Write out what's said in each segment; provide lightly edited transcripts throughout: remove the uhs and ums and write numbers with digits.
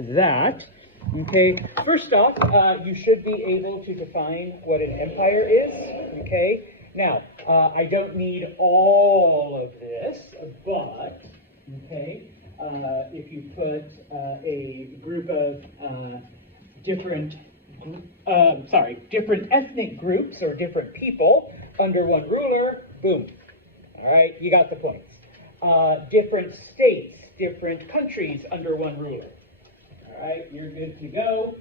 that. Okay, first off, you should be able to define what an empire is. Okay, now I don't need all of this, but okay, if you put a group of different ethnic groups or different people under one ruler, boom. All right, you got the points. Different states, different countries under one ruler. All right, you're good to go.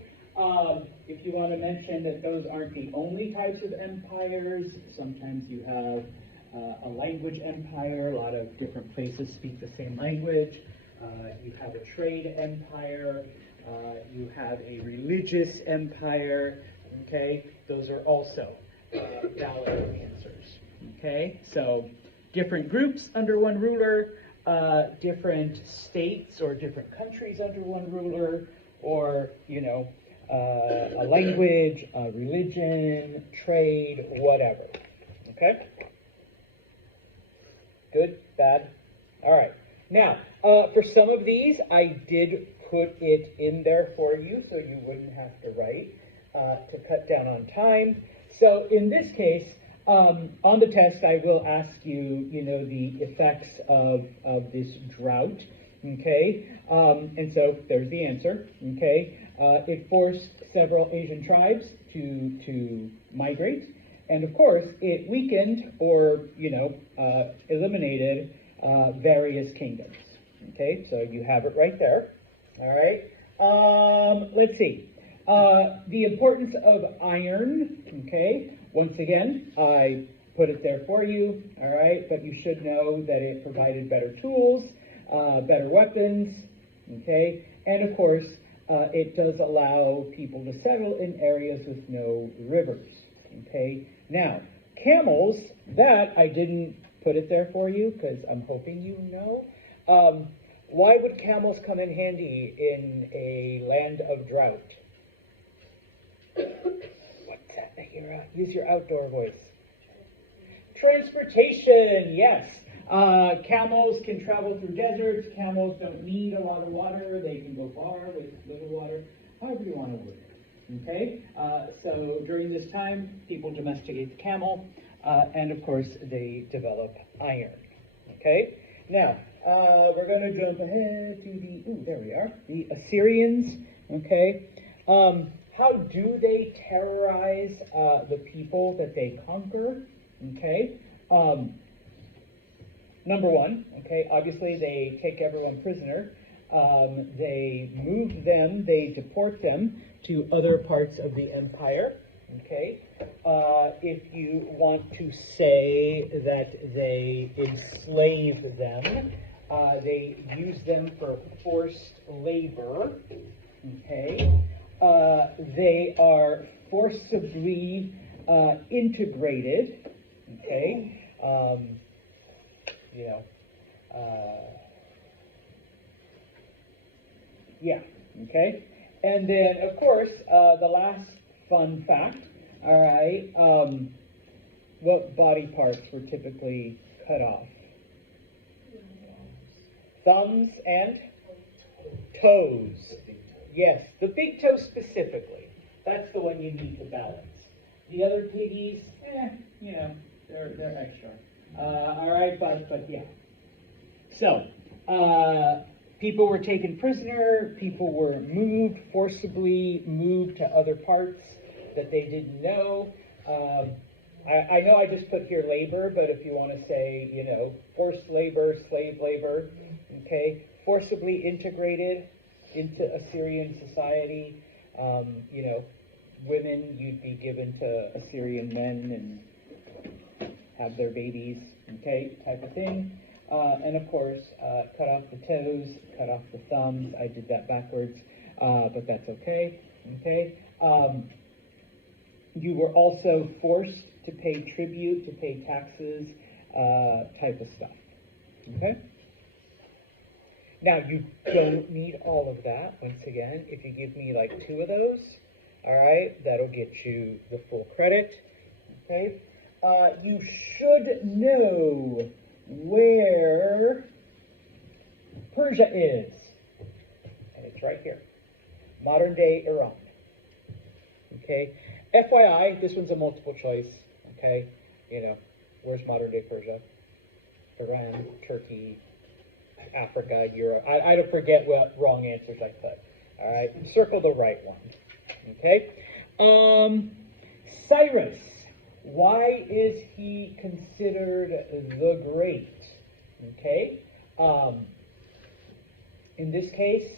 If you want to mention that those aren't the only types of empires, sometimes you have a language empire, a lot of different places speak the same language. You have a trade empire, you have a religious empire, okay? Those are also valid answers, okay? So different groups under one ruler, different states or different countries under one ruler, or, you know, a language, a religion, trade, whatever, okay? Good, bad? All right. Now, for some of these, I did put it in there for you so you wouldn't have to write to cut down on time. So in this case, on the test, I will ask you, you know, the effects of this drought, okay? And so there's the answer, okay? It forced several Asian tribes to migrate. And of course, it weakened or, you know, eliminated various kingdoms. Okay, so you have it right there. All right. Let's see. The importance of iron. Okay. Once again, I put it there for you. All right. But you should know that it provided better tools, better weapons. Okay. And of course, it does allow people to settle in areas with no rivers. Okay. Now, camels, that I didn't put it there for you because I'm hoping you know. Why would camels come in handy in a land of drought? What's that? Use your outdoor voice. Transportation, yes. Camels can travel through deserts. Camels don't need a lot of water. They can go far with little water, however you want to word it. Okay, so during this time, people domesticate the camel, and of course, they develop iron. Okay, now, we're going to jump ahead to there we are, the Assyrians. Okay, how do they terrorize the people that they conquer? Okay, number one, okay, obviously they take everyone prisoner. They move them, they deport them to other parts of the empire. Okay, if you want to say that they enslave them, they use them for forced labor. Okay, they are forcibly integrated. Okay, you know, yeah. Okay, and then of course the last fun fact. All right, what body parts were typically cut off? Thumbs and toes. Yes, the big toe specifically. That's the one you need to balance. The other piggies, you know, they're extra. All right, but yeah. So, people were taken prisoner. People were moved, forcibly moved to other parts that they didn't know. I know I just put here labor, but if you want to say, you know, forced labor, slave labor, okay, forcibly integrated into Assyrian society, you know, women, you'd be given to Assyrian men and have their babies, okay, type of thing. And of course, cut off the toes, cut off the thumbs. I did that backwards, but that's okay, okay. You were also forced to pay tribute, to pay taxes, type of stuff, okay? Now, you don't need all of that. Once again, if you give me like 2 of those, all right, that'll get you the full credit, okay? You should know where Persia is, and it's right here. modern day Iran. Okay, FYI, this one's a multiple choice. Okay, where's modern day Persia? Iran, Turkey, Africa, Europe. I don't forget what wrong answers I put. All right, circle the right one. Okay, Cyrus. Why is he considered the Great? Okay, in this case,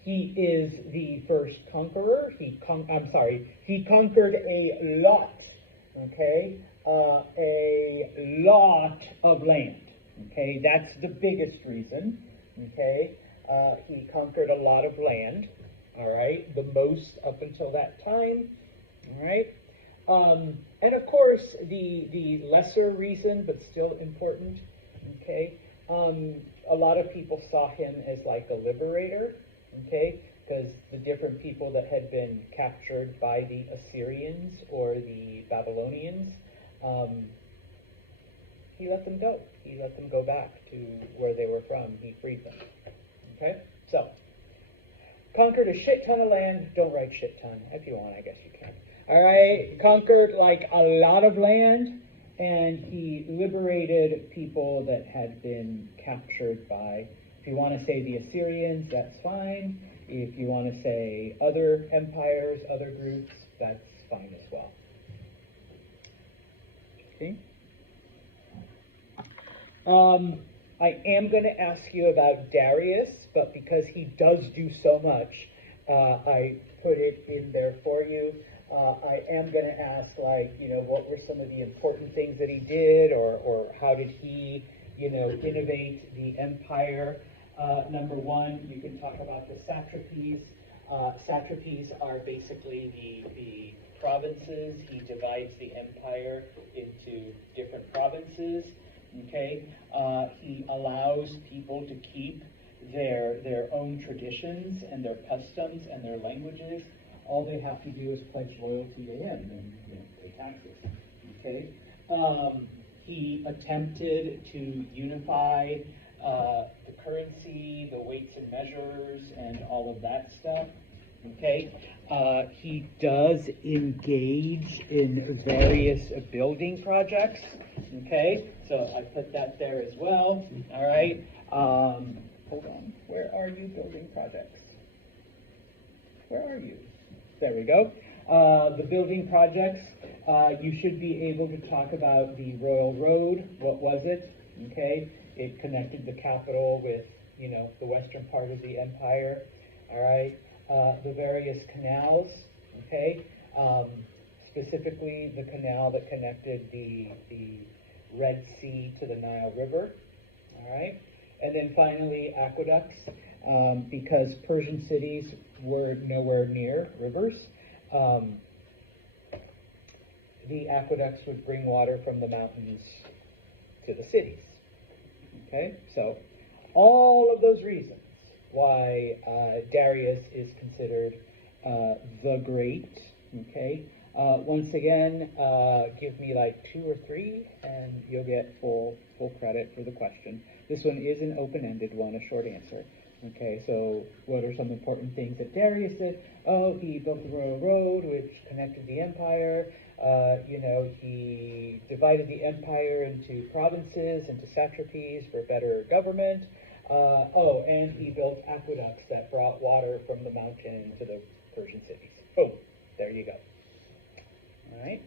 he is the first conqueror. He conquered a lot. Okay, a lot of land. Okay, that's the biggest reason. Okay, he conquered a lot of land. All right, the most up until that time. All right, and of course the lesser reason, but still important. Okay, a lot of people saw him as like a liberator. Okay, because the different people that had been captured by the Assyrians or the Babylonians, he let them go. He let them go back to where they were from. He freed them. Okay, so conquered a shit ton of land. Don't write shit ton. If you want, I guess you can. All right, conquered like a lot of land, and he liberated people that had been captured by, if you want to say the Assyrians, that's fine. If you want to say other empires, other groups, that's fine as well. Okay. I am going to ask you about Darius, but because he does do so much, I put it in there for you. I am going to ask, what were some of the important things that he did, or how did he, innovate the empire? Number one, you can talk about the satrapies. Satrapies are basically the provinces. He divides the empire into different provinces. Okay, he allows people to keep their own traditions and their customs and their languages. All they have to do is pledge loyalty to him and pay taxes. Okay, he attempted to unify the currency, the weights and measures, and all of that stuff. Okay, he does engage in various building projects. Okay, so I put that there as well. All right, hold on. Where are you, building projects? Where are you? There we go. The building projects. You should be able to talk about the Royal Road. What was it? Okay, it connected the capital with, the western part of the empire. All right. The various canals, okay, specifically the canal that connected the Red Sea to the Nile River, all right, and then finally aqueducts, because Persian cities were nowhere near rivers. The aqueducts would bring water from the mountains to the cities, okay, so all of those reasons why Darius is considered the Great. Okay. Once again, give me like 2 or 3, and you'll get full credit for the question. This one is an open-ended one, a short answer. Okay. So, what are some important things that Darius did? Oh, he built the Royal Road, which connected the empire. He divided the empire into provinces, into satrapies for better government. And he built aqueducts that brought water from the mountain to the Persian cities. Boom. There you go. All right.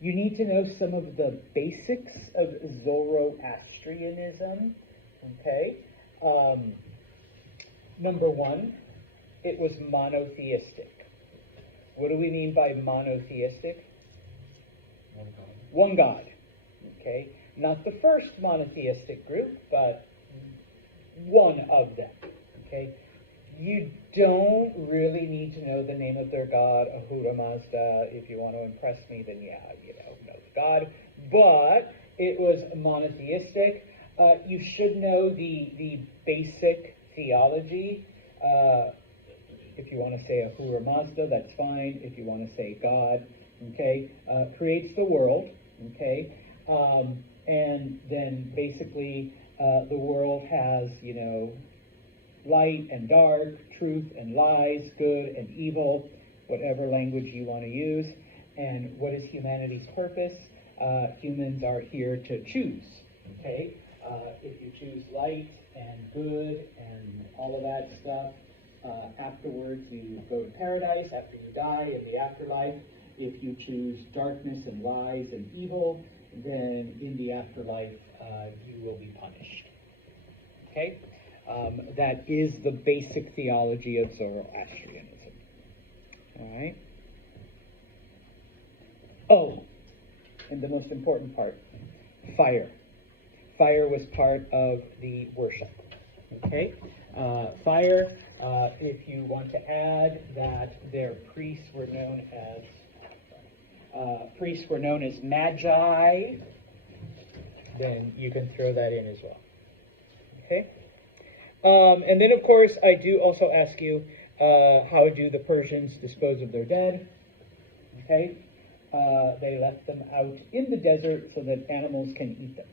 You need to know some of the basics of Zoroastrianism. Okay. Number one, it was monotheistic. What do we mean by monotheistic? One God. Okay. Not the first monotheistic group, but one of them. Okay, you don't really need to know the name of their god, Ahura Mazda. If you want to impress me, then yeah, know the god. But it was monotheistic. You should know the basic theology. If you want to say Ahura Mazda, that's fine. If you want to say God, okay, creates the world. Okay. And then basically the world has, light and dark, truth and lies, good and evil, whatever language you want to use. And what is humanity's purpose? Humans are here to choose, okay? If you choose light and good and all of that stuff, afterwards you go to paradise after you die in the afterlife. If you choose darkness and lies and evil, then in the afterlife you will be punished. Okay? That is the basic theology of Zoroastrianism. All right? Oh, and the most important part, fire. Fire was part of the worship. Okay? Fire, if you want to add that their priests were known as magi, then you can throw that in as well. Okay? And then, of course, I do also ask you, how do the Persians dispose of their dead? Okay? They left them out in the desert so that animals can eat them.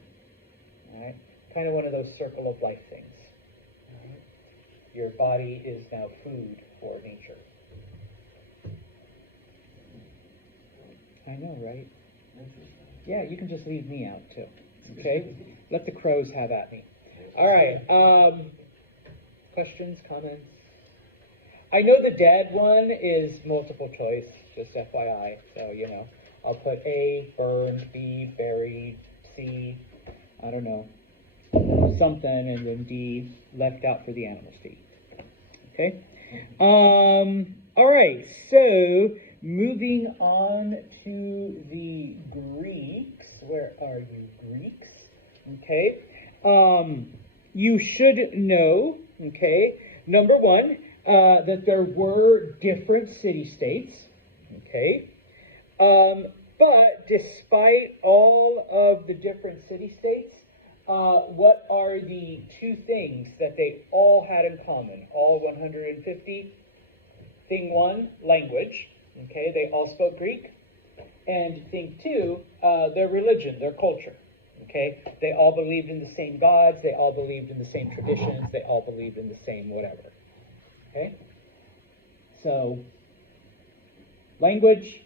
All right? Kind of one of those circle of life things. All right? Your body is now food for nature. I know, right? Yeah, you can just leave me out, too. Okay? Let the crows have at me. All right. Questions, comments? I know the dead one is multiple choice, just FYI. So, you know, I'll put A, burned, B, buried, C, I don't know, something, and then D, left out for the animals to eat. Okay? All right, so moving on to the Greeks. Where are you, Greeks? Okay. You should know, okay, number one, that there were different city-states, okay? But despite all of the different city-states, what are the two things that they all had in common, all 150? Thing one, language, okay? They all spoke Greek. And thing two, their religion, their culture. Okay, they all believed in the same gods, they all believed in the same traditions, they all believed in the same whatever. Okay? So, language,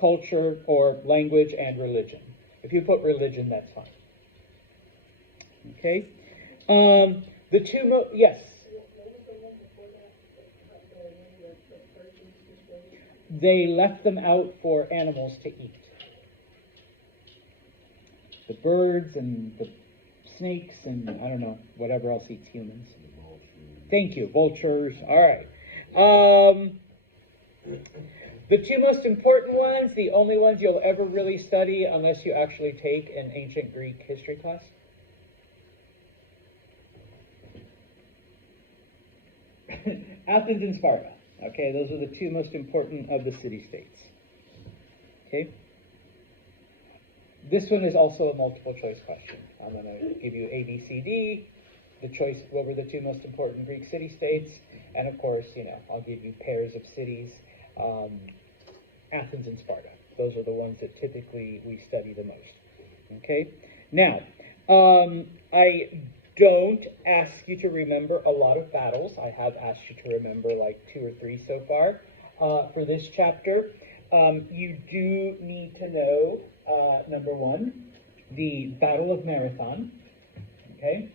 culture, or language and religion. If you put religion, that's fine. Okay? The two yes? They left them out for animals to eat. The birds and the snakes and, I don't know, whatever else eats humans. Thank you, vultures. All right. The two most important ones, the only ones you'll ever really study unless you actually take an ancient Greek history class. Athens and Sparta. Okay, those are the two most important of the city-states. Okay? This one is also a multiple choice question. I'm going to give you A, B, C, D, the choice, what were the two most important Greek city-states, and of course, you know, I'll give you pairs of cities, Athens and Sparta. Those are the ones that typically we study the most. Okay? Now, I don't ask you to remember a lot of battles. I have asked you to remember like 2 or 3 so far. For this chapter, you do need to know, number one, the Battle of Marathon. Okay?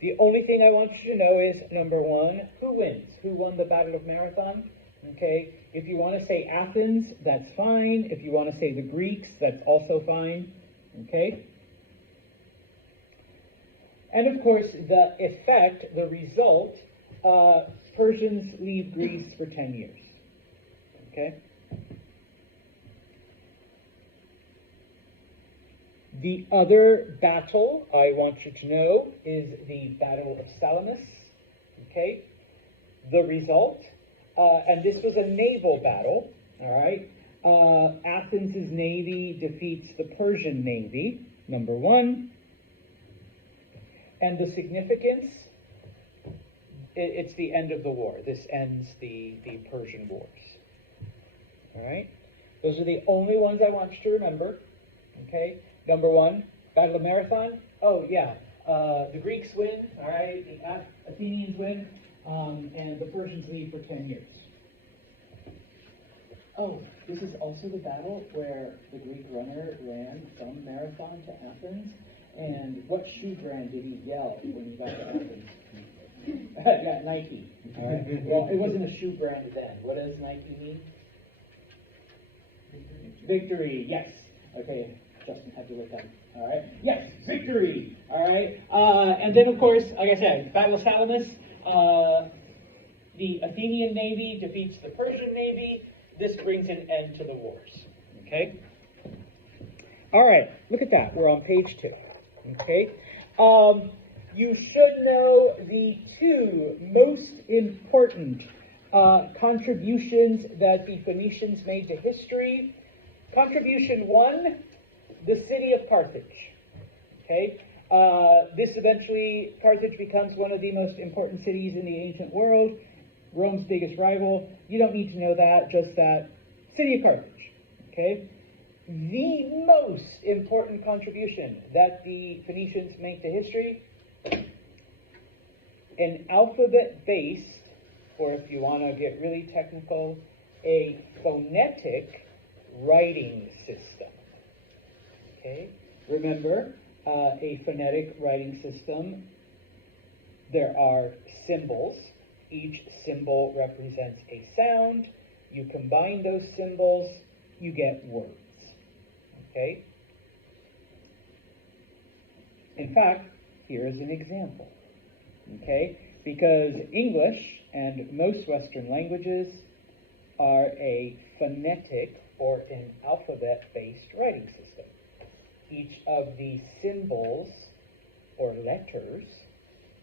The only thing I want you to know is, number one, who wins? Who won the Battle of Marathon? Okay? If you want to say Athens, that's fine. If you want to say the Greeks, that's also fine. Okay? And of course, the effect, the result, Persians leave Greece for 10 years. Okay? The other battle I want you to know is the Battle of Salamis. Okay? The result, and this was a naval battle, all right? Athens' navy defeats the Persian navy, number one. And the significance, it's the end of the war. This ends the Persian Wars. All right? Those are the only ones I want you to remember. Okay? Number one, Battle of Marathon. Oh, yeah. The Greeks win, all right, the Athenians win, and the Persians lead for 10 years. Oh, this is also the battle where the Greek runner ran from Marathon to Athens. And what shoe brand did he yell when he got to Athens? Yeah, Nike. All right. Well, it wasn't a shoe brand then. What does Nike mean? Victory. Yes. Okay. Justin had to look up. All right. Yes. Victory. All right. And then, of course, like I said, Battle of Salamis. The Athenian navy defeats the Persian navy. This brings an end to the wars. Okay? All right, look at that. We're on page 2. Okay? You should know the 2 most important contributions that the Phoenicians made to history. Contribution 1, the city of Carthage. Okay? This eventually, Carthage becomes one of the most important cities in the ancient world. Rome's biggest rival. You don't need to know that, just that. City of Carthage. Okay? The most important contribution that the Phoenicians make to history, an alphabet-based, or if you want to get really technical, a phonetic writing system. Okay? Remember, a phonetic writing system, there are symbols. Each symbol represents a sound. You combine those symbols, you get words. Okay? In fact, here is an example. Okay? Because English and most Western languages are a phonetic or an alphabet-based writing system. Each of the symbols or letters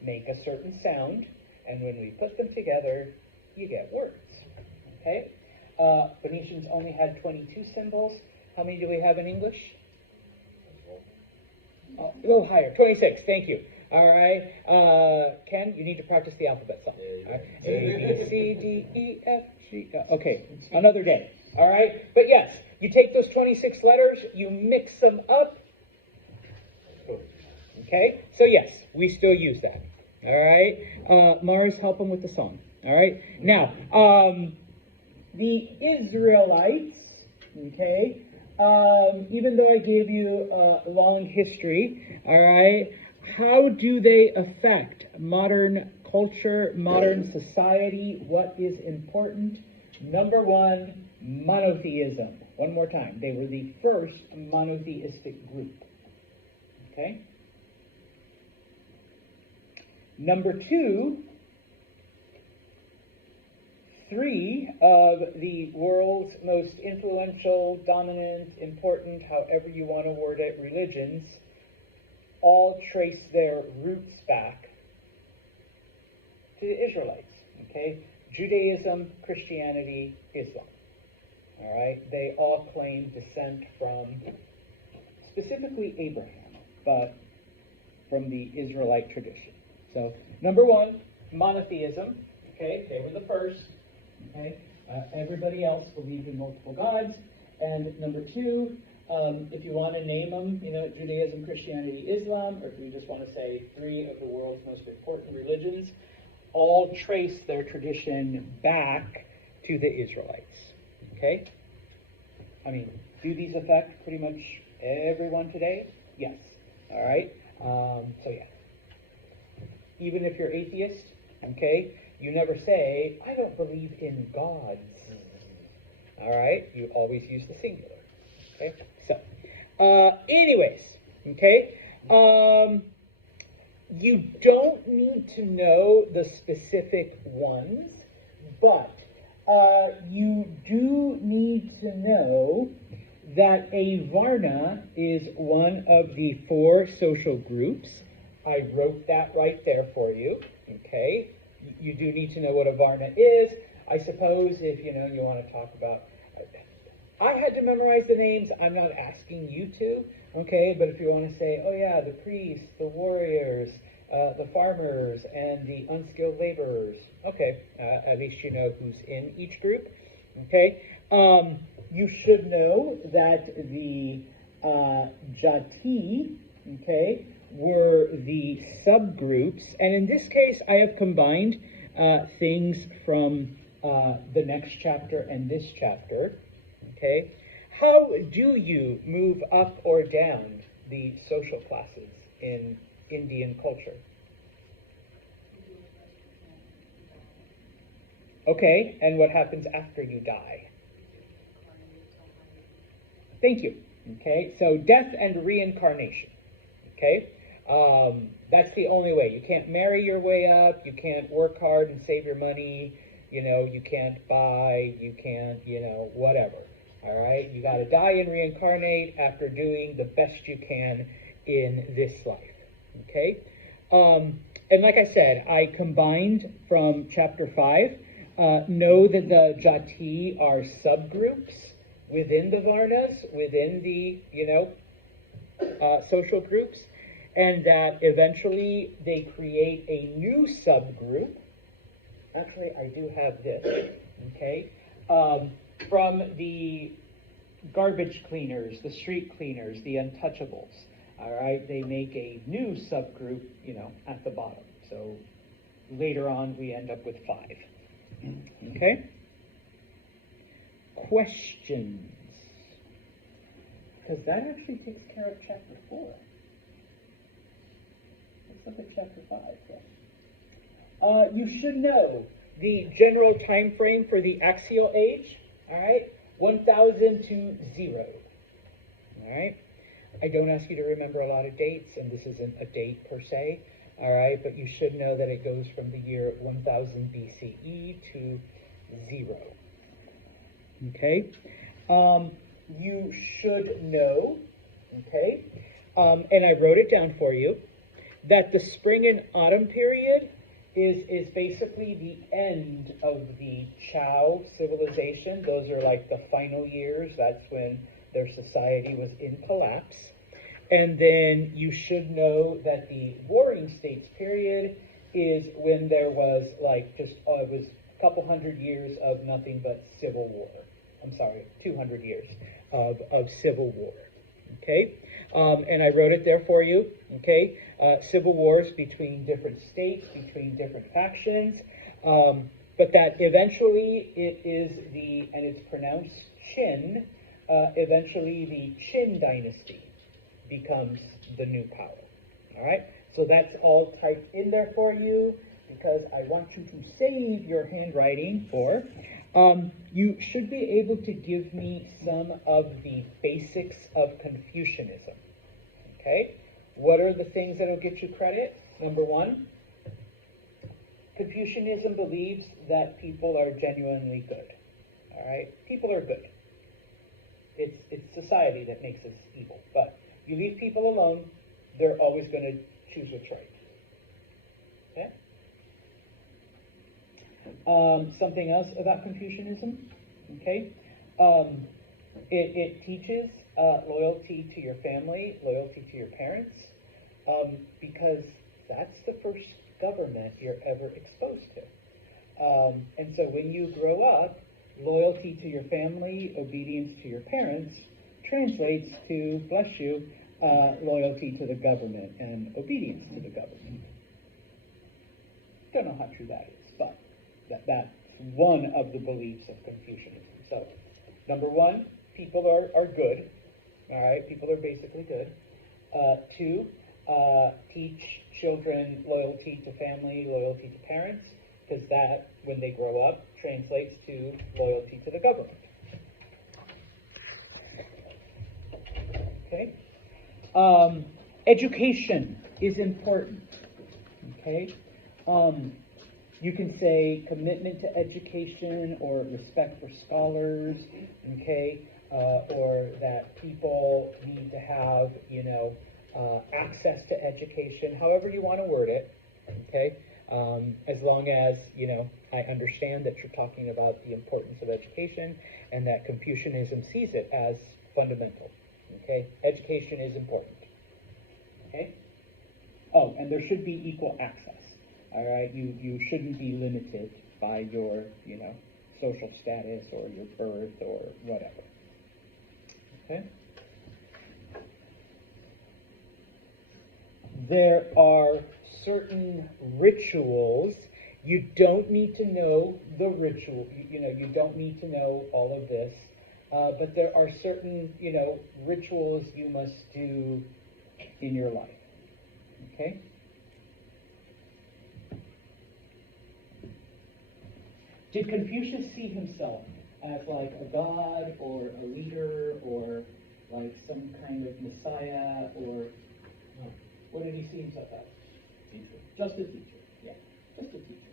make a certain sound, and when we put them together, you get words. Okay? Phoenicians only had 22 symbols. How many do we have in English? A little higher. 26. Thank you. All right. Ken, you need to practice the alphabet song. Right. A, B, C, D, E, F, G. Okay. Another day. All right. But yes, you take those 26 letters, you mix them up. Okay. So yes, we still use that. All right. Mars, help them with the song. All right. Now, the Israelites, okay, even though I gave you a long history, all right, how do they affect modern culture, modern society? What is important? Number 1, monotheism. One more time. They were the first monotheistic group. Okay? Number 2, 3 of the world's most influential, dominant, important, however you want to word it, religions, all trace their roots back to the Israelites. Okay? Judaism, Christianity, Islam. All right? They all claim descent from specifically Abraham, but from the Israelite tradition. So, number 1, monotheism. Okay, they were the first. Okay, everybody else believed in multiple gods. And number 2, if you want to name them, Judaism, Christianity, Islam, or if you just want to say 3 of the world's most important religions, all trace their tradition back to the Israelites. Okay? I mean, do these affect pretty much everyone today? Yes. All right? So yeah. Even if you're atheist, okay, you never say, I don't believe in gods. All right? You always use the singular. Okay? So, anyways, okay, you don't need to know the specific ones, but you do need to know that a Varna is one of the 4 social groups. I wrote that right there for you, okay? You do need to know what a Varna is. I suppose if, you want to talk about... I had to memorize the names. I'm not asking you to, okay? But if you want to say, oh yeah, the priests, the warriors, the farmers, and the unskilled laborers, okay, at least you know who's in each group, okay? You should know that the Jati, okay, were the subgroups, and in this case, I have combined things from the next chapter and this chapter. Okay, how do you move up or down the social classes in Indian culture? Okay, and what happens after you die? Thank you. Okay, so death and reincarnation. Okay, that's the only way. You can't marry your way up. You can't work hard and save your money. You can't buy. You can't, whatever. All right, you got to die and reincarnate after doing the best you can in this life. Okay, and like I said, I combined from chapter 5. Know that the jati are subgroups within the varnas, within the, social groups, and that eventually they create a new subgroup. Actually, I do have this, okay? From the garbage cleaners, the street cleaners, the untouchables, all right? They make a new subgroup, at the bottom. So later on, we end up with 5. Okay? Questions? Because that actually takes care of chapter 4. Let's look at chapter 5. Yeah. You should know the general time frame for the axial age. All right? 1000 to 0. All right? I don't ask you to remember a lot of dates, and this isn't a date per se. All right, but you should know that it goes from the year 1000 BCE to 0. Okay? You should know, okay, and I wrote it down for you, that the spring and autumn period is basically the end of the Chow civilization. Those are like the final years. That's when their society was in collapse. And then you should know that the Warring States period is when there was it was a couple hundred years of nothing but civil war. I'm sorry, 200 years of civil war. Okay? And I wrote it there for you. Okay? Civil wars between different states, between different factions. But that eventually it is and it's pronounced Qin, eventually the Qin dynasty becomes the new power. All right? So that's all typed in there for you because I want you to save your handwriting for. You should be able to give me some of the basics of Confucianism. Okay? What are the things that will get you credit? Number 1, Confucianism believes that people are genuinely good. All right? People are good. It's society that makes us evil, but you leave people alone, they're always going to choose what's right. Okay? Something else about Confucianism, okay? It teaches loyalty to your family, loyalty to your parents, because that's the first government you're ever exposed to. And so when you grow up, loyalty to your family, obedience to your parents, translates to, bless you, loyalty to the government and obedience to the government. Don't know how true that is, but that's one of the beliefs of Confucianism. So, number 1, people are good. All right, people are basically good. 2, teach children loyalty to family, loyalty to parents, because that, when they grow up, translates to loyalty to the government. Okay? Education is important. Okay? You can say commitment to education or respect for scholars, okay? Or that people need to have, access to education, however you want to word it, okay? As long as, I understand that you're talking about the importance of education and that Confucianism sees it as fundamental, okay? Education is important, okay? Oh, and there should be equal access, all right? You shouldn't be limited by your, social status or your birth or whatever, okay? there are certain rituals. You don't need to know the ritual, you don't need to know all of this, but there are certain, rituals you must do in your life, okay? Did Confucius see himself as like a god or a leader or like some kind of messiah or what did he see himself as? Teacher. Just a teacher. Yeah, just a teacher.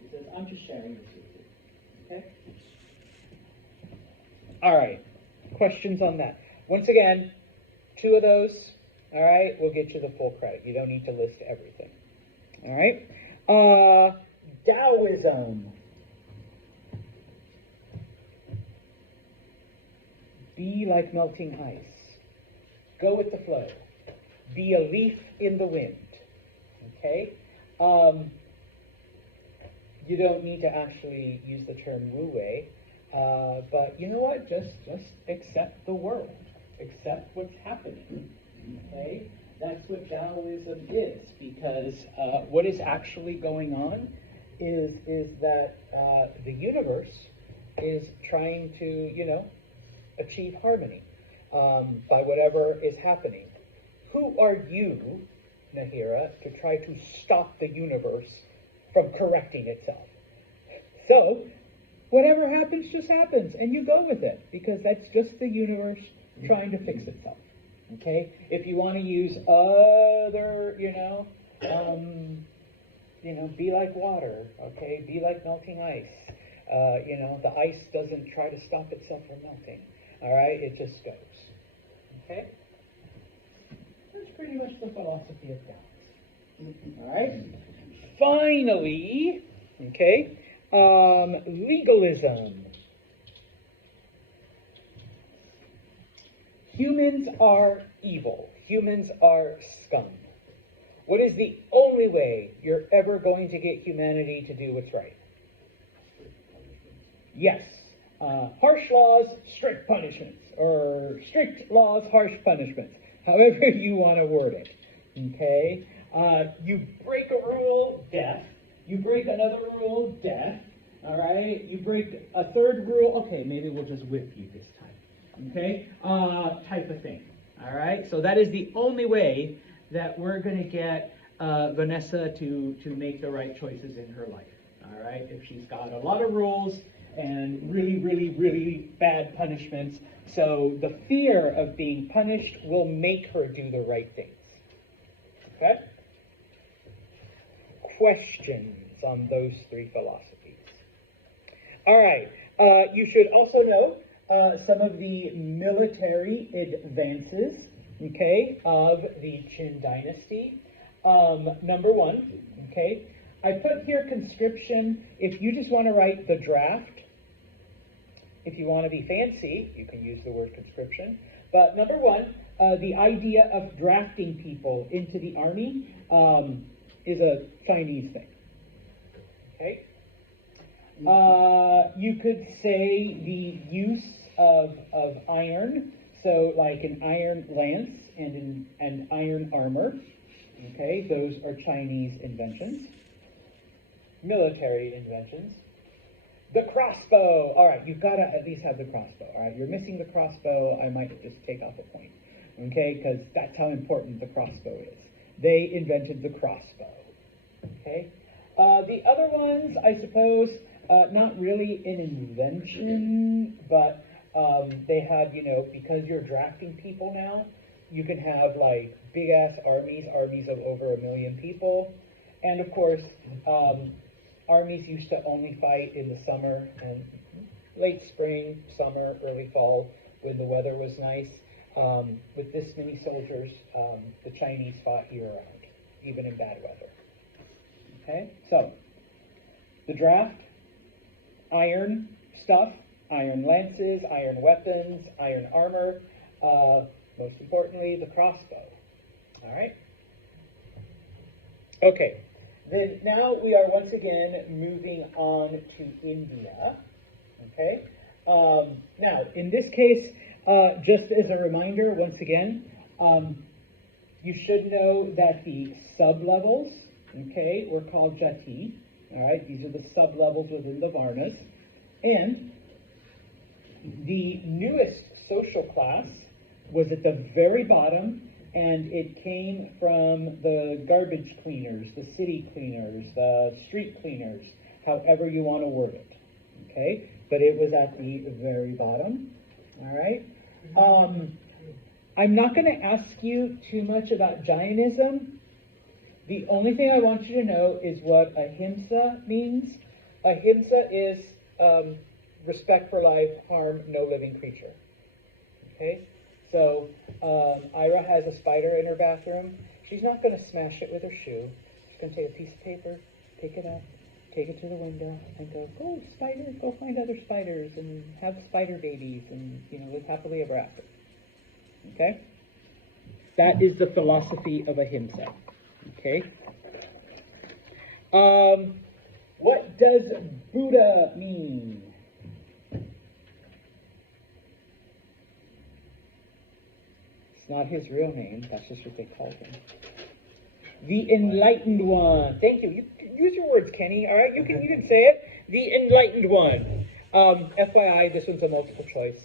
He says, I'm just sharing this with you. Okay? All right. Questions on that? Once again, 2 of those, all right, will get you the full credit. You don't need to list everything. All right? Taoism. Be like melting ice. Go with the flow. Be a leaf in the wind. Okay? You don't need to actually use the term wu-wei, but you know what? Just accept the world. Accept what's happening. Okay? That's what Taoism is, because what is actually going on is that the universe is trying to, achieve harmony by whatever is happening. Who are you, Nahira, to try to stop the universe from correcting itself? So, whatever happens just happens, and you go with it, because that's just the universe trying to fix itself. Okay? If you want to use other, be like water, okay? Be like melting ice. The ice doesn't try to stop itself from melting. All right? It just goes. Okay? That's pretty much the philosophy of Taoism. All right? Finally, okay, legalism. Humans are evil. Humans are scum. What is the only way you're ever going to get humanity to do what's right? Yes. Harsh laws, strict punishments. Or strict laws, harsh punishments. However you want to word it. Okay? You break a rule, death. You break another rule, death. All right? You break a third rule, okay, maybe we'll just whip you this time. Okay? Type of thing. All right? So that is the only way that we're going to get Vanessa to make the right choices in her life. All right? If she's got a lot of rules and really, really, really bad punishments, so the fear of being punished will make her do the right things. Okay? Questions on those 3 philosophies? All right. You should also know some of the military advances, okay, of the Qin dynasty. Number 1, okay, I put here conscription. If you just want to write the draft, if you want to be fancy, you can use the word conscription. But number 1, the idea of drafting people into the army is a Chinese thing. Okay? You could say the use of iron, so like an iron lance and an iron armor. Okay, those are Chinese inventions. Military inventions. The crossbow. All right, you've got to at least have the crossbow. All right, you're missing the crossbow. I might just take off a point. Okay, because that's how important the crossbow is. They invented the crossbow. Okay. The other ones, I suppose, not really an invention, but they have, because you're drafting people now, you can have like big ass armies of over 1 million people. And of course, armies used to only fight in the summer and late spring, summer, early fall, when the weather was nice. With this many soldiers, the Chinese fought year-round, even in bad weather. Okay, so the draft, iron stuff, iron lances, iron weapons, iron armor, most importantly, the crossbow. All right? Okay. Then now we are once again moving on to India. Okay? Now, in this case, just as a reminder, once again, You should know that the sub-levels, okay, were called jati. All right, these are the sub-levels within the varnas. And the newest social class was at the very bottom, and it came from the garbage cleaners, the city cleaners, street cleaners, however you want to word it, okay? But it was at the very bottom, all right? I'm not going to ask you too much about Jainism. The only thing I want you to know is what ahimsa means. Ahimsa is respect for life, harm no living creature. Okay? So, Ira has a spider in her bathroom. She's not going to smash it with her shoe. She's going to take a piece of paper, pick it up, take it to the window, and go, oh, spider, go find other spiders, and have spider babies, and, live happily ever after. Okay? That is the philosophy of ahimsa. Okay? What does Buddha mean? It's not his real name. That's just what they call him. The Enlightened One. Thank you. You use your words, Kenny. All right, you can say it. The Enlightened One. FYI, this one's a multiple choice.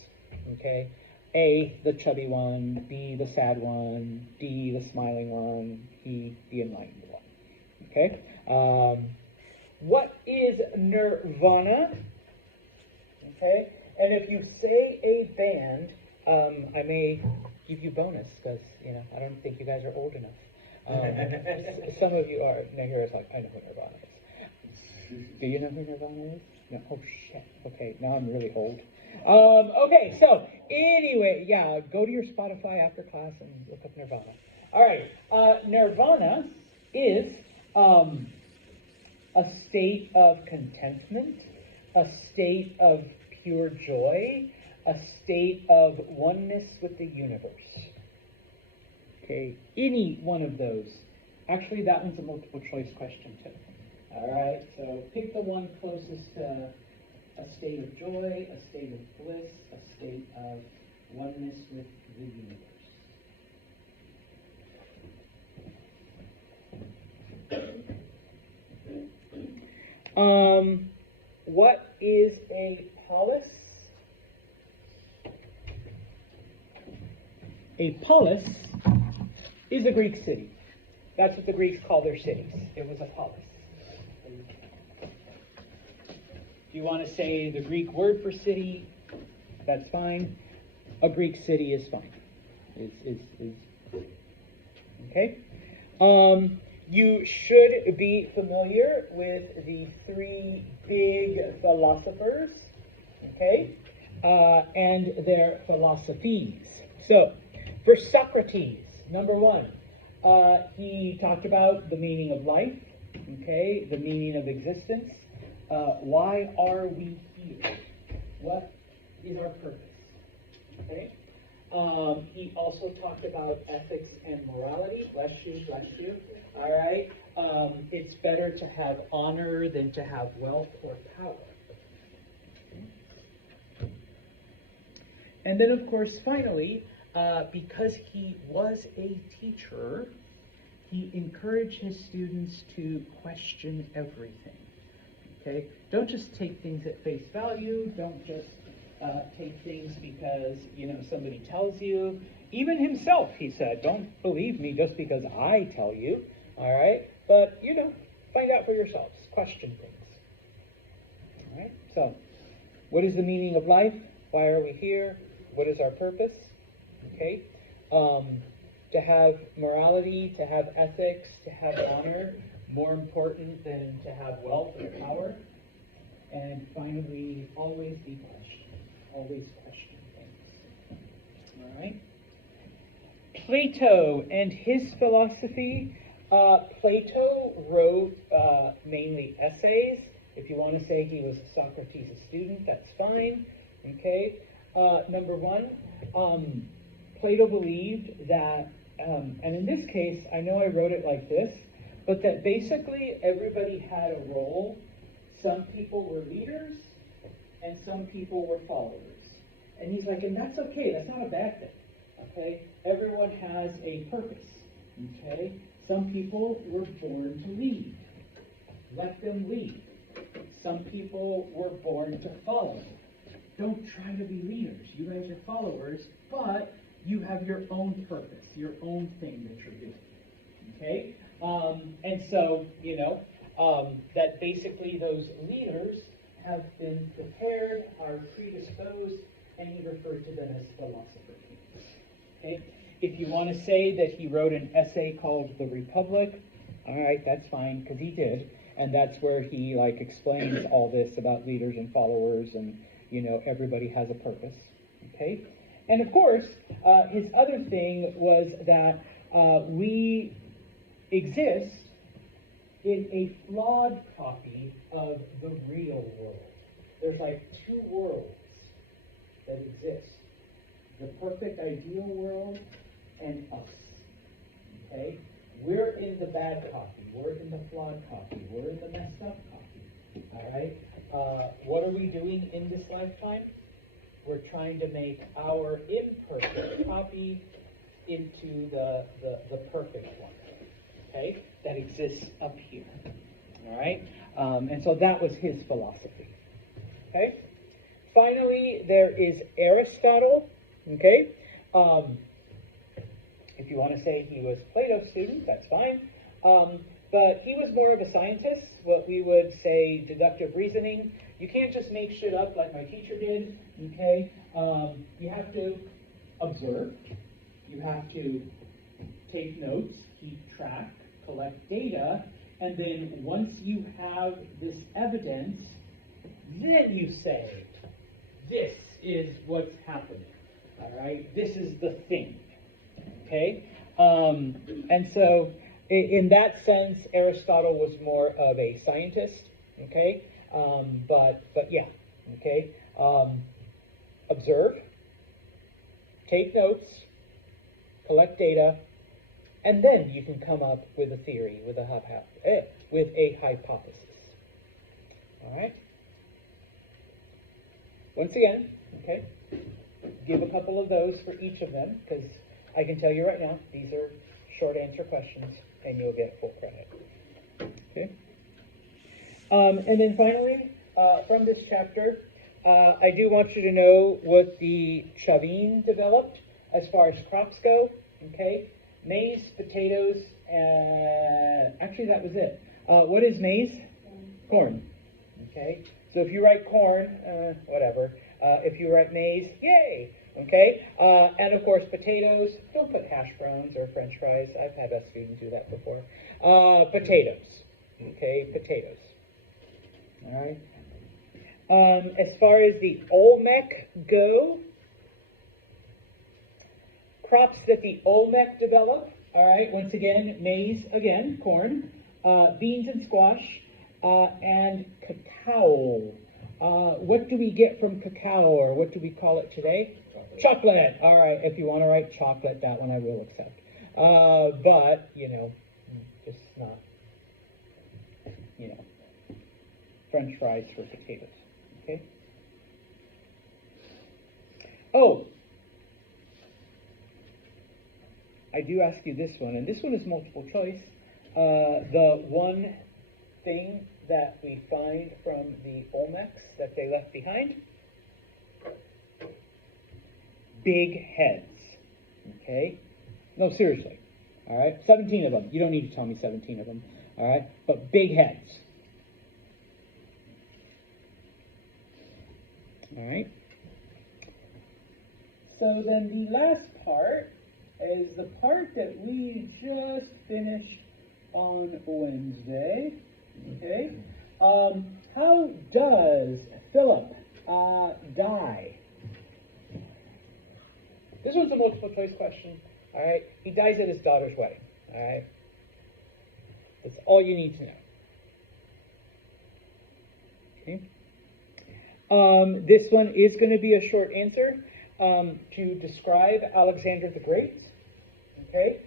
Okay. A, the chubby one. B, the sad one. D, the smiling one. E, the enlightened one. Okay. What is nirvana? Okay. And if you say a band, I may give you bonus because I don't think you guys are old enough. Some of you are. Now here it's like, I know who Nirvana is. Do you know who Nirvana is? No. Oh shit. Okay, now I'm really old. Okay, so anyway, yeah, go to your Spotify after class and look up Nirvana. All right, Nirvana is a state of contentment, a state of pure joy, a state of oneness with the universe. Okay, any one of those. Actually, that one's a multiple choice question too. All right, so pick the one closest to a state of joy, a state of bliss, a state of oneness with the universe. What is a polis? A polis is a Greek city. That's what the Greeks call their cities. It was a polis. If you want to say the Greek word for city, that's fine. A Greek city is fine. Okay? You should be familiar with the three big philosophers, okay? And their philosophies. So, for Socrates, number one, he talked about the meaning of life, okay? The meaning of existence. Why are we here? What is our purpose? Okay. He also talked about ethics and morality. Bless you, bless you. All right. It's better to have honor than to have wealth or power. And then, of course, finally, because he was a teacher, he encouraged his students to question everything. Okay? Don't just take things at face value. Don't just take things because, somebody tells you. Even himself, he said, don't believe me just because I tell you. All right? But, find out for yourselves. Question things. All right? So, what is the meaning of life? Why are we here? What is our purpose? Okay? To have morality, to have ethics, to have honor, more important than to have wealth or power. And finally, always be questioning. Always question things. All right? Plato and his philosophy. Plato wrote mainly essays. If you want to say he was Socrates' student, that's fine. Okay? Number one, Plato believed that, and in this case, I know I wrote it like this, but that basically everybody had a role. Some people were leaders, and some people were followers. And he's like, and that's okay, that's not a bad thing, okay? Everyone has a purpose, Okay? Some people were born to lead. Let them lead. Some people were born to follow. Don't try to be leaders. You guys are followers, but you have your own purpose, your own thing that you're doing. Okay? And so, that basically those leaders have been prepared, are predisposed, and he refers to them as philosophers. Okay? If you want to say that he wrote an essay called The Republic, all right, that's fine, because he did. And that's where he explains all this about leaders and followers, and everybody has a purpose. Okay, and of course, his other thing was that we exist in a flawed copy of the real world. There's two worlds that exist: the perfect ideal world and us. Okay. We're in the bad copy. We're in the flawed copy. We're in the messed up copy. All right? What are we doing in this lifetime? We're trying to make our imperfect copy into the perfect one. Okay? That exists up here. All right? And so that was his philosophy. Okay? Finally, there is Aristotle. Okay? If you want to say he was Plato's student, that's fine. But he was more of a scientist, what we would say deductive reasoning. You can't just make shit up like my teacher did, okay? You have to observe. You have to take notes, keep track, collect data, and then once you have this evidence, then you say, this is what's happening, all right? This is the thing. Okay, and so in that sense, Aristotle was more of a scientist. Okay, but yeah. Okay, observe, take notes, collect data, and then you can come up with a theory, with a hypothesis. All right. Once again, okay, give a couple of those for each of them, because I can tell you right now, these are short answer questions, and you'll get full credit. Okay. And then finally, from this chapter, I do want you to know what the Chavin developed as far as crops go. Okay. Maize, potatoes, actually that was it. What is maize? Corn. Okay. So if you write corn, whatever. If you write maize, yay. Okay, and of course potatoes. Don't put hash browns or French fries. I've had a student do that before. Potatoes. Okay, potatoes. All right. As far as the Olmec go, crops that the Olmec develop. All right. Once again, maize. Again, corn. Beans and squash, and cacao. What do we get from cacao, or what do we call it today? Chocolate. All right, if you want to write chocolate, that one I will accept. But, just not, French fries for potatoes. Okay? Oh, I do ask you this one, and this one is multiple choice. The one thing that we find from the Olmecs that they left behind: big heads. Okay? No, seriously. All right? 17 of them. You don't need to tell me 17 of them. All right? But big heads. All right? So then the last part is the part that we just finished on Wednesday. Okay? How does Philip die? This one's a multiple choice question. All right? He dies at his daughter's wedding. All right? That's all you need to know. Okay? This one is going to be a short answer to describe Alexander the Great. Okay?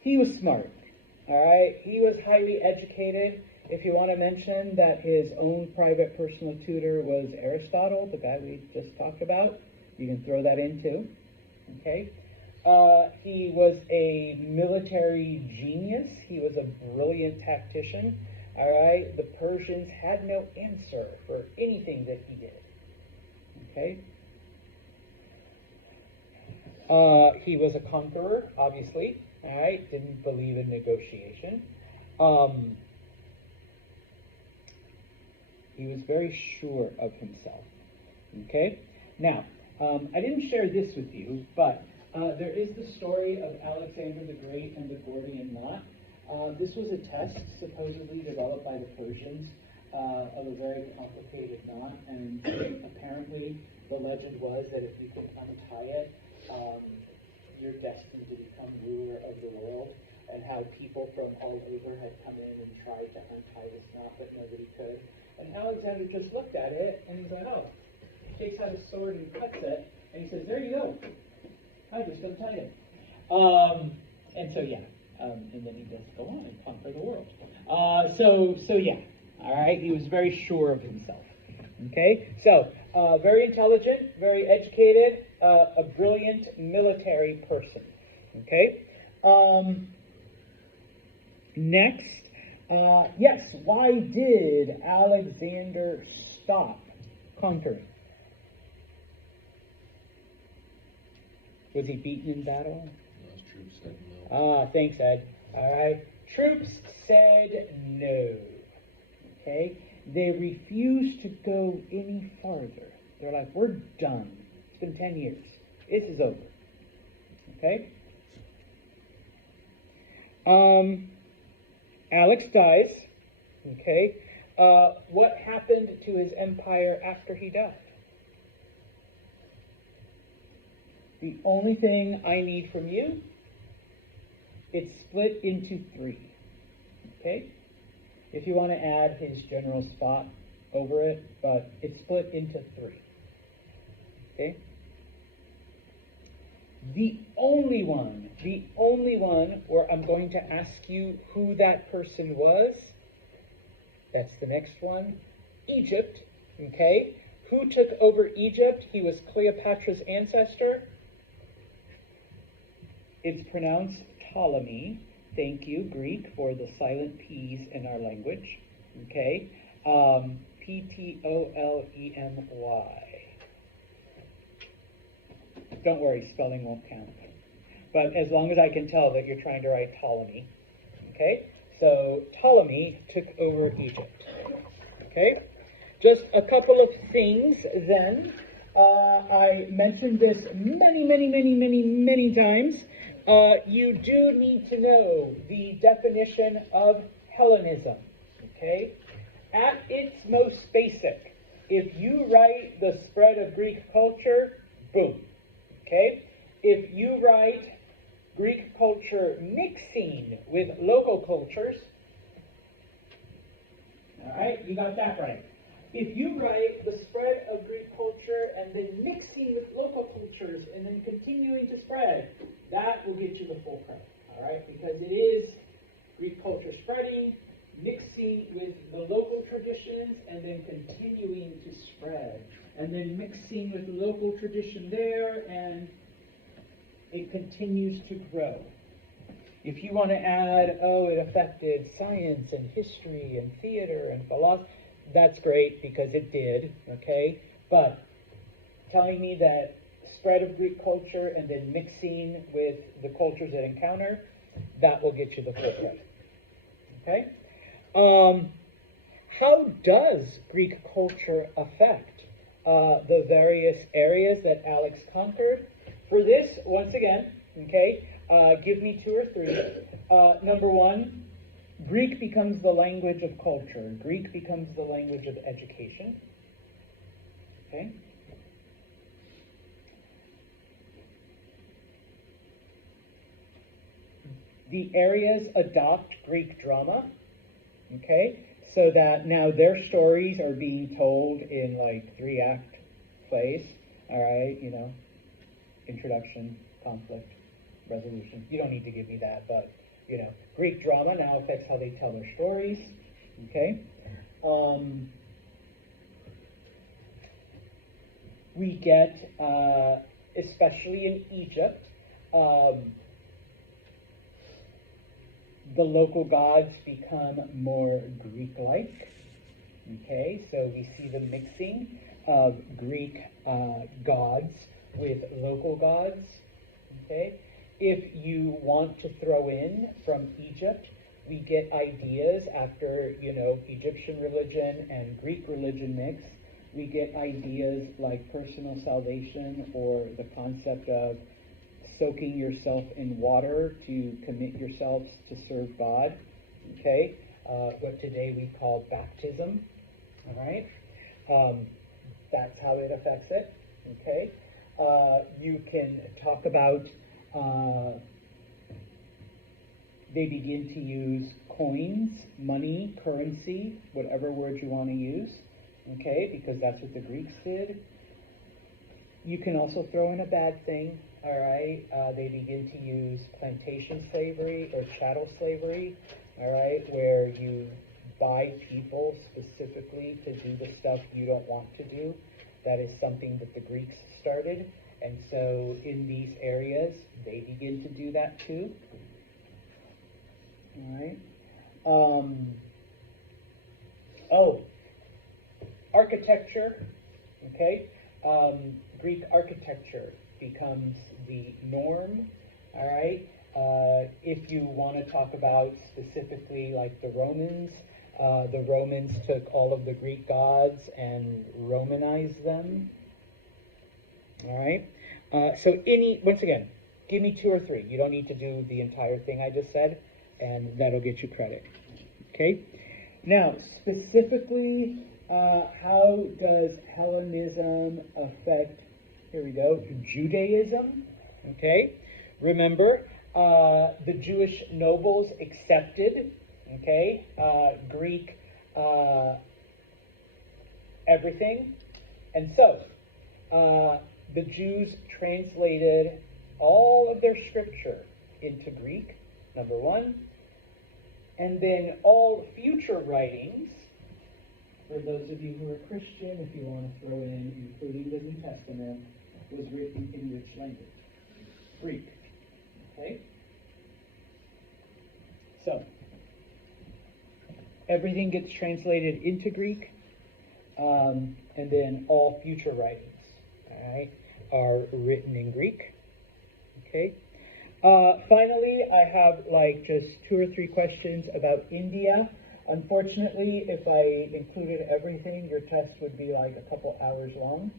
He was smart. All right? He was highly educated. If you want to mention that his own private personal tutor was Aristotle, the guy we just talked about, you can throw that in too. Okay? He was a military genius. He was a brilliant tactician. All right? The Persians had no answer for anything that he did. Okay? He was a conqueror, obviously. All right? Didn't believe in negotiation. He was very sure of himself. Okay? Now, I didn't share this with you, but there is the story of Alexander the Great and the Gordian knot. This was a test supposedly developed by the Persians of a very complicated knot, and apparently the legend was that if you could untie it, you're destined to become ruler of the world, and how people from all over had come in and tried to untie this knot, but nobody could. And Alexander just looked at it, and he's like, oh, takes out his sword and cuts it, and he says, there you go. I just untied it. And so, yeah. And then he does go on and conquer the world. So yeah. All right. He was very sure of himself. Okay. So, very intelligent, very educated, a brilliant military person. Okay. Next. Yes. Why did Alexander stop conquering? Was he beaten in battle? No, his troops said no. Thanks, Ed. All right. Troops said no. Okay? They refused to go any farther. They're like, we're done. It's been 10 years. This is over. Okay? Alex dies. Okay? What happened to his empire after he died? The only thing I need from you, it's split into 3. Okay? If you want to add his general spot over it, but it's split into 3. Okay? The only one where I'm going to ask you who that person was, that's the next one, Egypt. Okay? Who took over Egypt? He was Cleopatra's ancestor. It's pronounced Ptolemy. Thank you, Greek, for the silent P's in our language. Okay? Ptolemy. Don't worry, spelling won't count. But as long as I can tell that you're trying to write Ptolemy. Okay? So Ptolemy took over Egypt. Okay? Just a couple of things then. I mentioned this many times. You do need to know the definition of Hellenism, okay? At its most basic, if you write the spread of Greek culture, boom, okay? If you write Greek culture mixing with local cultures, all right, you got that right. If you write the spread of Greek culture and then mixing with local cultures and then continuing to spread, that will get you the full credit, all right? Because it is Greek culture spreading, mixing with the local traditions, and then continuing to spread. And then mixing with the local tradition there, and it continues to grow. If you want to add, it affected science and history and theater and philosophy, that's great because it did, okay? But telling me that spread of Greek culture and then mixing with the cultures it encounter, that will get you the full credit. Okay? How does Greek culture affect the various areas that Alex conquered? For this, once again, okay, give me 2 or 3. Number 1, Greek becomes the language of culture. Greek becomes the language of education. Okay? The areas adopt Greek drama. Okay? So that now their stories are being told in like 3-act plays. All right? You know, introduction, conflict, resolution. You don't need to give me that, but you know, Greek drama now affects how they tell their stories. Okay? We get especially in Egypt, the local gods become more Greek-like. Okay, so we see the mixing of Greek gods with local gods. Okay, if you want to throw in from Egypt, we get ideas after, Egyptian religion and Greek religion mix. We get ideas like personal salvation, or the concept of soaking yourself in water to commit yourselves to serve God. Okay, what today we call baptism. All right, that's how it affects it. Okay, you can talk about. They begin to use coins, money, currency, whatever word you want to use, okay, because that's what the Greeks did. You can also throw in a bad thing, all right? They begin to use plantation slavery or chattel slavery, all right, where you buy people specifically to do the stuff you don't want to do. That is something that the Greeks started, and so in these areas, they begin to do that too. All right. Architecture. Okay. Greek architecture becomes the norm. All right. If you want to talk about specifically like the Romans took all of the Greek gods and Romanized them. All right. Once again, give me 2 or 3. You don't need to do the entire thing I just said, and that'll get you credit. Okay? Now, specifically, how does Hellenism affect, here we go, Judaism? Okay? Remember, the Jewish nobles accepted, okay, Greek everything. And so, the Jews translated all of their scripture into Greek, number one. And then all future writings, for those of you who are Christian, if you want to throw in, including the New Testament, was written in which language? Greek. Okay? So, everything gets translated into Greek, and then all future writings, all right, are written in Greek. Okay? Finally, I have just 2 or 3 questions about India. Unfortunately, if I included everything, your test would be like a couple hours long.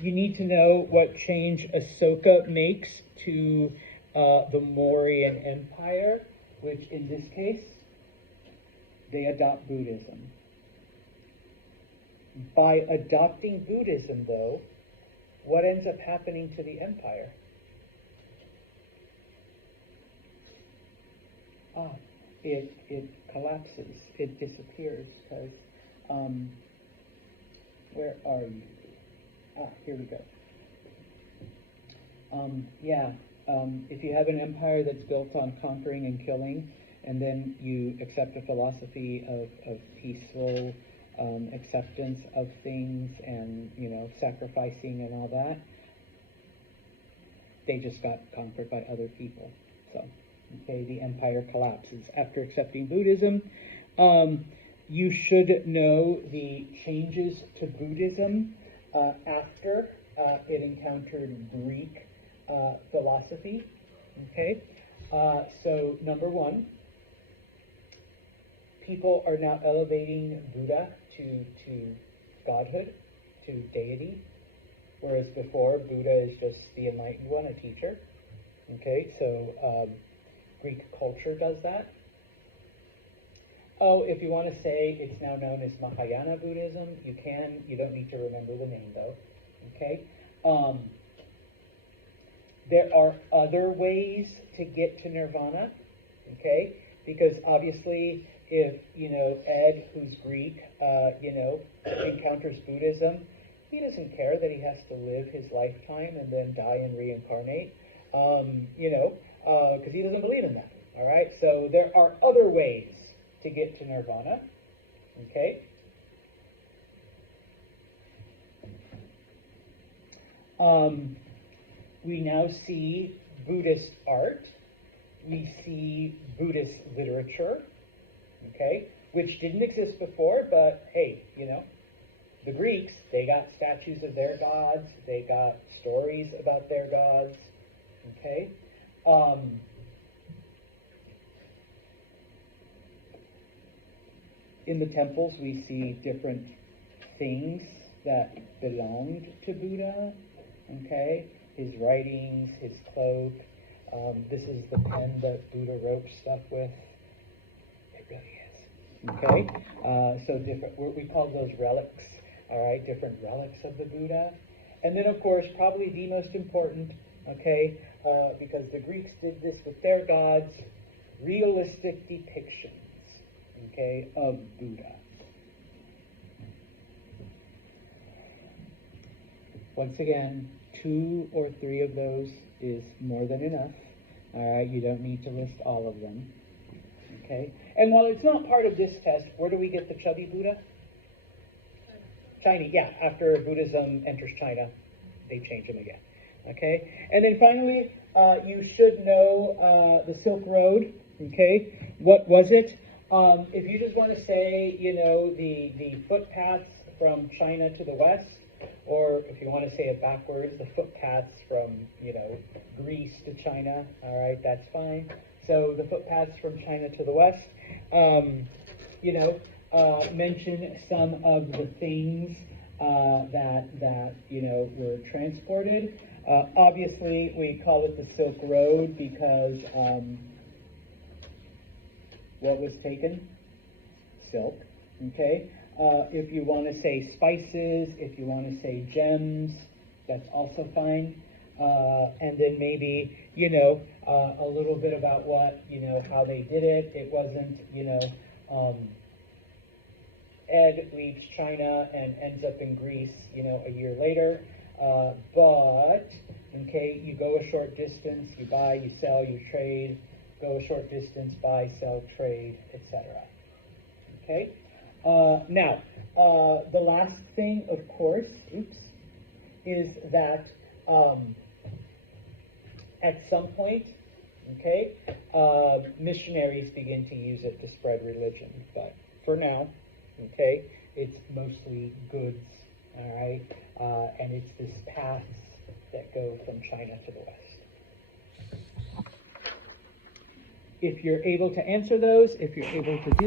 You need to know what change Ashoka makes to the Mauryan Empire, which in this case, they adopt Buddhism. By adopting Buddhism, though, what ends up happening to the empire? It collapses. It disappears because, where are you? Here we go. If you have an empire that's built on conquering and killing, and then you accept a philosophy of peaceful acceptance of things and, sacrificing and all that, they just got conquered by other people. So, okay, the empire collapses. After accepting Buddhism, you should know the changes to Buddhism after it encountered Greek philosophy. Okay, so number one, people are now elevating Buddha to godhood, to deity, whereas before Buddha is just the enlightened one, a teacher. Okay, so Greek culture does that. If you want to say it's now known as Mahayana Buddhism, you can. You don't need to remember the name, though. Okay? There are other ways to get to nirvana, okay? Because obviously, if, Ed, who's Greek, encounters Buddhism, he doesn't care that he has to live his lifetime and then die and reincarnate, because he doesn't believe in that, all right? So there are other ways to get to nirvana, okay? We now see Buddhist art, we see Buddhist literature, okay, which didn't exist before, but hey, you know, the Greeks, they got statues of their gods, they got stories about their gods, okay. In the temples, we see different things that belonged to Buddha, okay? His writings, his cloak. This is the pen that Buddha wrote stuff with. It really is. Okay? So different, we call those relics, all right? Different relics of the Buddha. And then, of course, probably the most important, okay, because the Greeks did this with their gods, realistic depictions, okay, of Buddha. Once again, 2 or 3 of those is more than enough. All right, you don't need to list all of them. Okay, and while it's not part of this test, where do we get the chubby Buddha? China, yeah. After Buddhism enters China, they change them again. Okay, and then finally, you should know the Silk Road. Okay, what was it? If you just want to say, you know, the footpaths from China to the west, or if you want to say it backwards, the footpaths from, you know, Greece to China, all right, that's fine. So the footpaths from China to the west, you know, mention some of the things that, you know, were transported. Obviously, we call it the Silk Road because what was taken? Silk, okay? If you want to say spices, if you want to say gems, that's also fine. And then maybe, you know, a little bit about what, you know, how they did it. It wasn't, you know, Ed leaves China and ends up in Greece, you know, a year later. But, okay, you go a short distance, you buy, you sell, you trade, go a short distance, buy, sell, trade, etc. Okay? Now, the last thing, of course, is that at some point, okay, missionaries begin to use it to spread religion. But for now, okay, it's mostly goods, all right? And it's this paths that go from China to the West. If you're able to answer those, if you're able to do